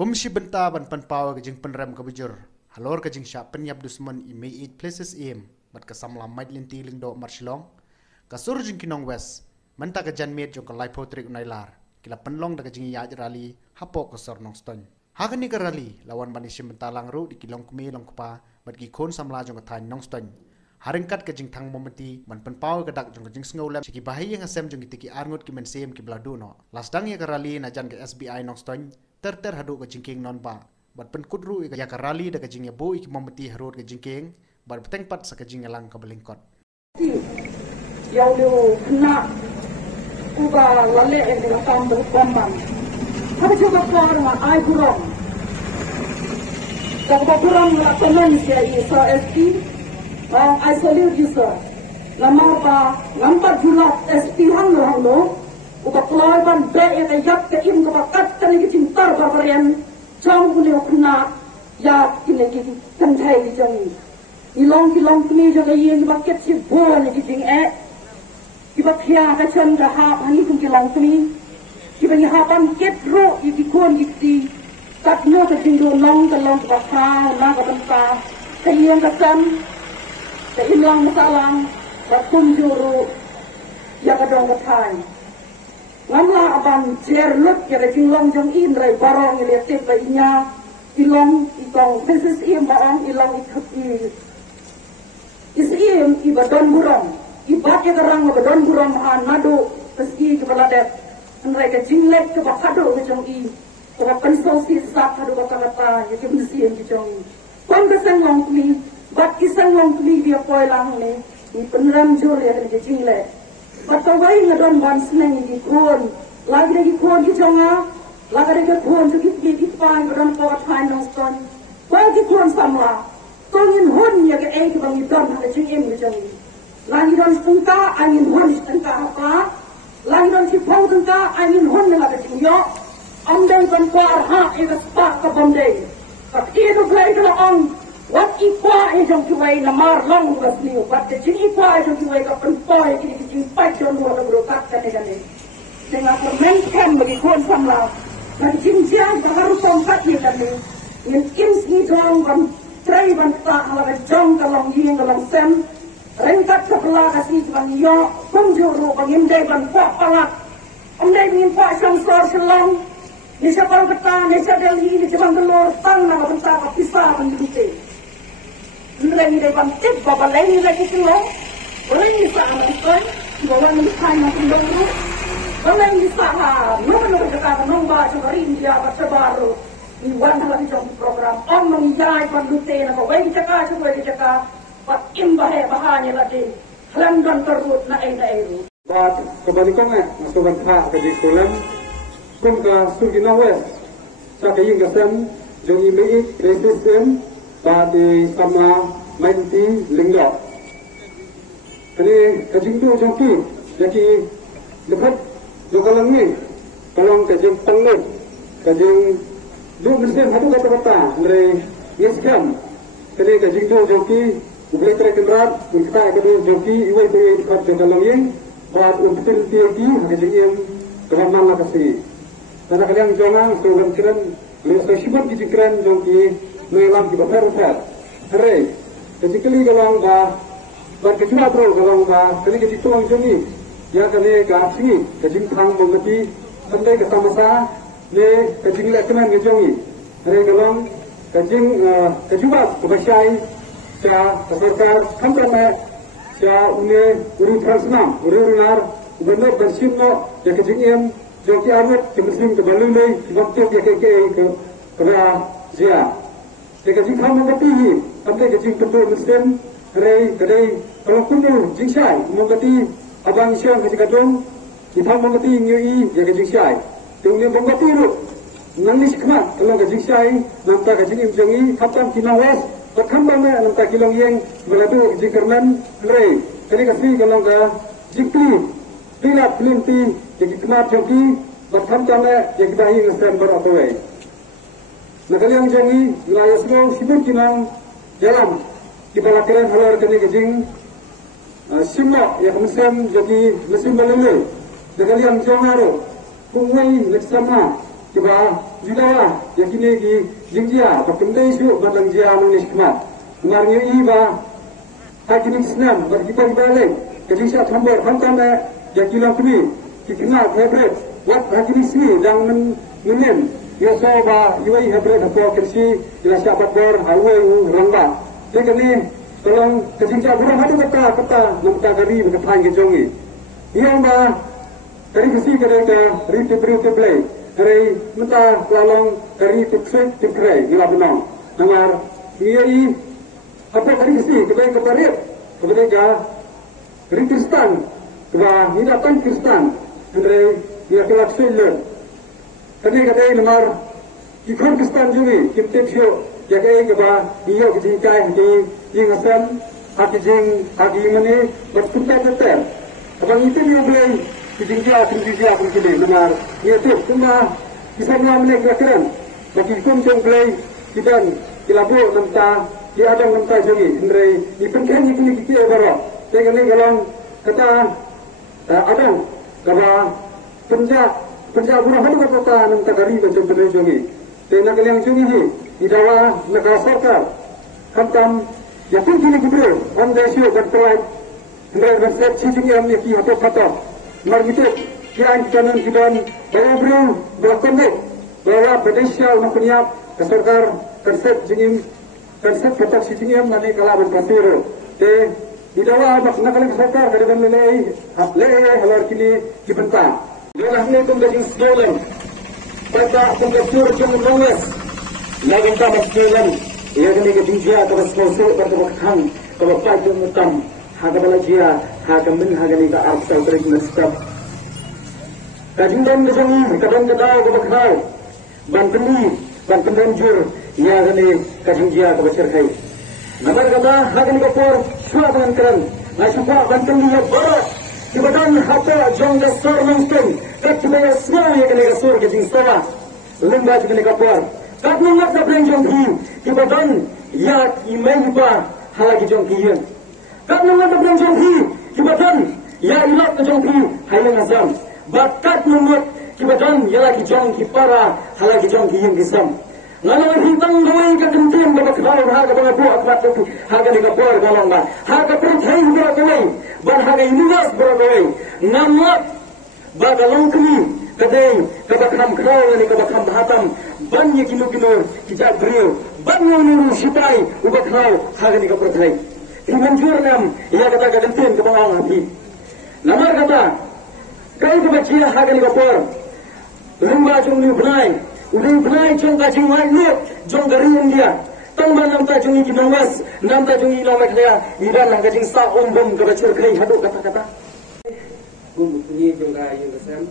Komisi benta ban penpau ke jing penrem ke bujur. Halor ke jing syak penyap dusman I May 8 places aim. Bat ke samla maid linti lingdo marshilong. Kasur jing kinong west. Menta ke jan med jong ke lai potrik unailar. Kila penlong da ke jing yaj rali hapok ke sor nong stony. Hakan ni ke rali lawan banisim benta langru di kilong kumi long kupa. Bat ki kon samla jong ke thain nong stony. Haringkat ke jing thang momenti ban penpau ke dak jong ke jing sngolem. Siki bahi yang asem jong ki arngut ki mensem ki bladu no. Lasdang ya ke rali na jan ke SBI nong stony. Ter haduk ke jingking non ba bat pen kudru ya ka rali da ke jing ya bo ik momenti harut ke jingking bat petengpat sa ke jing lang ke belingkot yau lu kena uba lale e de tam do komban haba juga kor ma ai kurang da kurang la tenan sia isa SP I salute you sir lama pa nampak julat SP hang lo uba keluar ban be e yak ke im ke bakat kan ke cintar barbarian jang bule kena ya kini ke kan thai di jang ilong kini jaga yin baket si bon ke jing ki bakia ka chan ga ha hani kun kilong kini ki bani ha ban ket ro ki kon ki tat no ka jing do long ka long ka ka na ka ban ka yin ka sam ka ilang masalang ba kun juru ya ka dong ka thai ngamla abang cer lut kira jinglang jang in rai barang ini tip inya ilong ikong business im barang ilong ikut im ibadon burang ibadnya kerang ibadon burang nado peski kepala dep mereka jinglek ke bakado ke jang i ke pensel sisa kado kata ya ke business im ke jang i kon kesang long kli bat kisang long kli dia poi lang ni penram jur ya ke jinglek Patawai ngadon ban seneng di kuon, lagi lagi kuon di jonga, lagi lagi kuon sakit di pan beran pot pan nongson, lagi kuon samla, tongin hon ya ke ke bang idon hal jing em jongi, lagi don tengka angin hon tengka apa, lagi don sipau tengka angin hon nela ke jing yo, amdeng kan kuar ha ke spak ke bomdeng, kat itu play ke ong. Wat ikwa e jong kiwai na mar long was niu wat de jing ikwa e jong kiwai ka pen poi ki ki jing pai jon lo na bro kat ka ne gane dengan permen kan bagi kon samla na jing jiang ka haru tong kat ni kan ni in kins ni jong ban trai ban ta hala ka jong ka long ying ka long sem ren kat ka pala ka si ban yo kong jo ro bang im dai ban pa palak om dai min pa sang sor selang ni sa bang kata ni sa delhi ni jang telur tang na ban ta ka pisa ban dite lagi depan tip bapa lagi kelong orang ni sah kan orang ni kan nak dulu orang ni sah nomor dekat nombor cari India baca baru ni wan lagi jom program om mengjai pandute nak kau cakap pat imbahe bahanya lagi London terus na itu bat kebalikannya masuk hak ke sekolah pun ke Sugina West saya ingin kesem jom ini resisten pada sama mainti lingga. Kali kajing tu jangki, jadi lepas jokalang ni, kalau kajing tanggung, kajing dua mesin satu kata-kata dari yeskan. Kali kajing tu jangki, ubay terkenal, kita kedua jangki, iway boleh dekat jokalang ni, buat untuk tiagi kajing yang kelamaan lah kasih. Karena kalian jangan seorang keren, lepas sibuk kejingkran jangki. Melang di bawah rata, hari, kesikali kalau dah berkecuali bro kalau dah kali kecuali tuang joni, ya kali kasih kecing thang mengerti, sampai ke sama-sama, le kecing leknan kejoni, hari kalau kecing kecuali kebasyai, saya terserah sampai saya uri transnam, uri unar, benar bersim no, ya kecing yang joki arut, kemudian kebalun leh, waktu dia ke zia. Jika jing kamu mengerti, sampai jing betul Muslim, kedai kalau kuno jing syai mengerti abang siang ketika dong, kita mengerti nyui jaga jing syai. Tunggu mengerti lu, nangis kemat kalau jing syai, nampak jing imjongi, kapan kinawas, berkembang nampak kilong yang berlaku jing kerman, kali kasih kalau jing kli, pilap pelinti, jadi kemat joki, berkembang jadi bayi ngesan beratawai. Nah kalian jangi wilayah semua sibuk kinang jalan di bawah keren halar kini kejing semua yang mesin jadi mesin melulu. Nah kalian jangan ro kumai leksama coba judawa yang kini di jingja pakai isu batang jia manis kemat mengarnya iba hakim Islam berkibar balik jadi saya tambah hantam yang kilang kami dikenal hybrid wat hakim Islam yang menem ya soba iwai hybrid apa kersi ila siapa bor hawe rangba jadi ni tolong kejingja burung hadu kata nampak kari berkata kejongi yang dari kesi kereta riti play dari mentah lalong dari tukset tukrai ila benong namar miai apa dari kesi kebai keparit kepada ga dari Kristan keba hidatan Kristan dari dia kelak seller tadi kata namar ikon Kristan juga kita sio jaga keba dia kejingkai di jingasam hati jing hati mani berputar-putar abang itu dia boleh dijingkia pun kini benar ia tu cuma bisa mengambil keren bagi hukum jengklay dan ilabu namta dia ada namta sini indrai di penkan ini kita baru dengan ini kalau kata abang kata penjak burung hadu kata namta kari macam benda sini dengan yang sini ni di dawa negara sarkar hantam ya pun kini kita on desio berperai indrai berset sisi yang ni atau marmite kian kanan kiban baru berkonde bahwa Indonesia nak ke sarkar konsep petak sisinya mani kalaban pasir di dawa nak ke sarkar dari menilai halar kini dibentang jelas ni kumdajing sekolah pada kumdajur jumlahnya lagi tambah sekolah ia kini kedinja atau sponsor pada waktu kalau pagi mutam haga balajia haga min haga ni ka arsal terik nasab kajungan mesang kadang kadang ke bakal ban penanjur ya gani kajungia ke bercerkai namar kata haga ni kapor suat dengan keren nasupa ban penlihat barat di badan hata jong dasar mungkin ketua semua ya kini kasur kajing sawa lemba kini kapor kat nungat na jong hi di badan ya imai ba halagi jong kiyen kat nungat na jong hi di badan ya ilat na jong hi hayang azam bakat menurut kibadan ya lagi jong kipara halagi jong kiyeng kisam ngalang hintang doy ka kentin ba bakal harga ba bu akbat tu harga ni kapor ngalang ba harga perthai ba doy ban harga inulas ba doy namat ba galong kini kadai ka bakam kraw ni ka bakam hatam ban ye kinu kijak brio ban nuru sipai uba kraw harga ni ka perthai imanjur nam ya kata ka kentin ka bawang hati namar kata kau kebaca harga ni kapor, lemba jong ni benai jong kacing mai lut jong dari India, tang banam ta jong iki nawas, nam ta jong ila makhlaya, iran lang kacing sa bom kebaca kai hadu kata-kata. Gum bunyi jong kai yang kesem,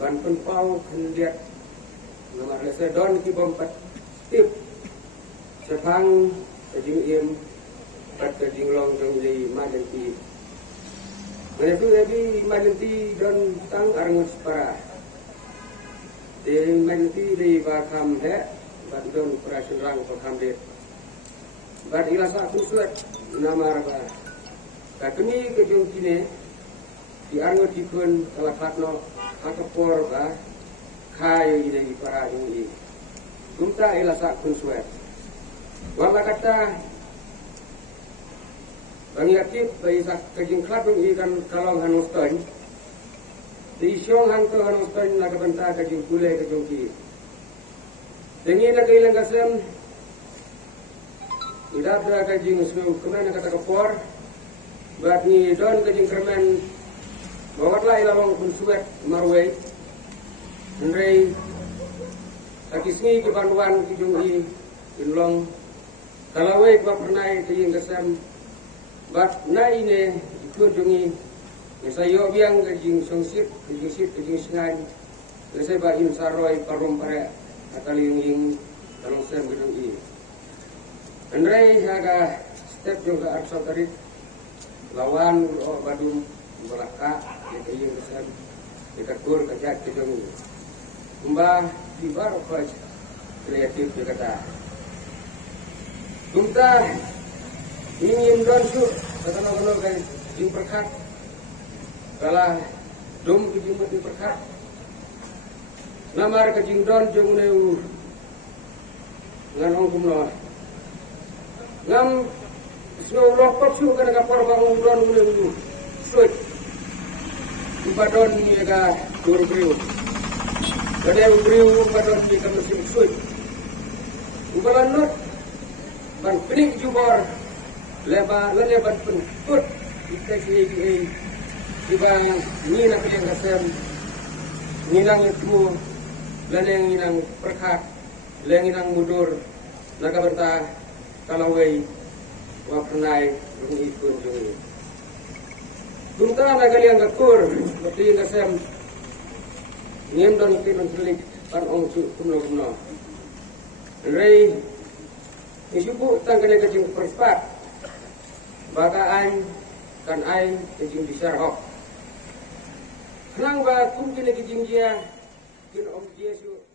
ban penpau hendiat, nama rasa don ki bom pat tip, sepang kacing im, pat kacing long jong li madan ti. Mereka lagi manenti dan tang arangus para. Di manenti di bakam he, bandon operasi rang bakam de. Bad ilasa kusuat nama apa? Kami kejung kini di arangus dikun kalau fatno akapor ba kai di para ini. Kumta ilasa kusuat. Wala kata bang yakip bagi kajing kelat ikan kalau hanus ton di siang hang tu hanus ton nak bentah kajing kulai kajing ki dengan nak ilang kasem tidak ada kajing semua kemudian kata kapor buat ni don kajing kerman bawatlah ilawang pun suat marway Henry takisni ke banduan kajing ki inlong kalawai ko pernah kajing kasem bat na ini ikut jungi saya biang kajing songsip kajing sengai saya bahin saroi parum pare akali yung talong sen gedung i Andrei haga step juga arsal tarik lawan badum balaka kajing sen dikatur kajak kajing kumba di baru koj kreatif kata kumta ingin donsu kata-kata kayak jing perkat kalah dom ke jing perkat Namar ka jing don jong neu ngan ong kumno. Ngam snow lokop su ka ka por bang don neu suit. Ibadon ni ga dur briu. Kada briu ibadon ki ka mesin suit. Ubalan not ban penik jubor leba ban pen put kita si iba ni nak yang kasem ni nang itu laneng inang perkat leng inang mudur naga benta kalawai wa pernai rungi ikun jungi dunta naga liang gakur seperti kasem ngem don pinun selik pan ong su kumno rei isubu tangkane kecing perspat baka ain kan ain kecing disarhok kenang ba kum kene kecing dia kin om Yesus